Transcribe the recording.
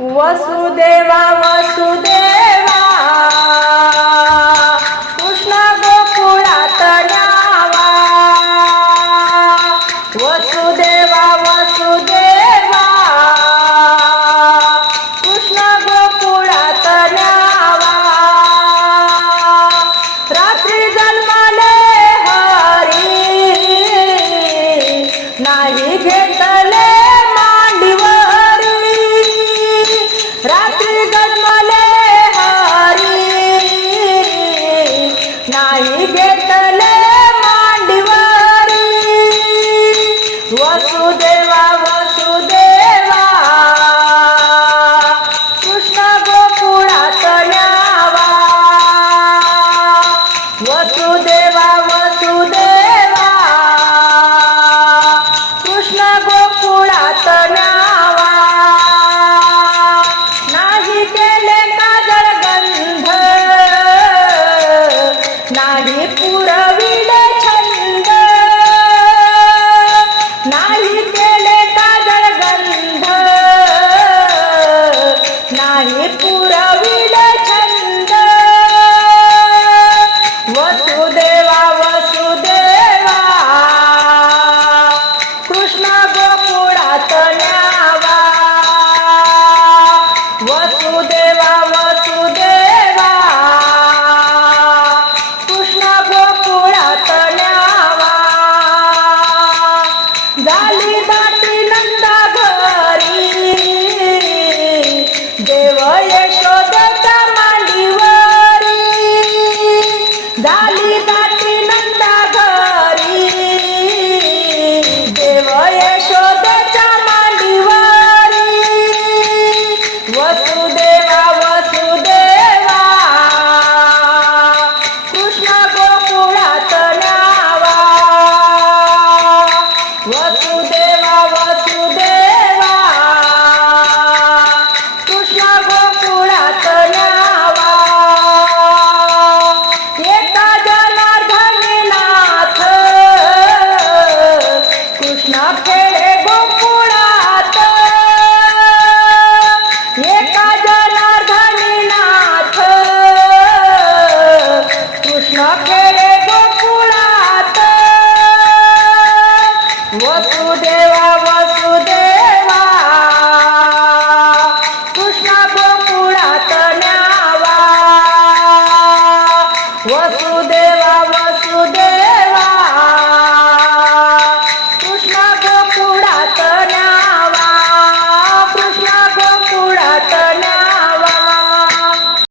वसुदेवा वसुदेवा। ಗೋಡೆ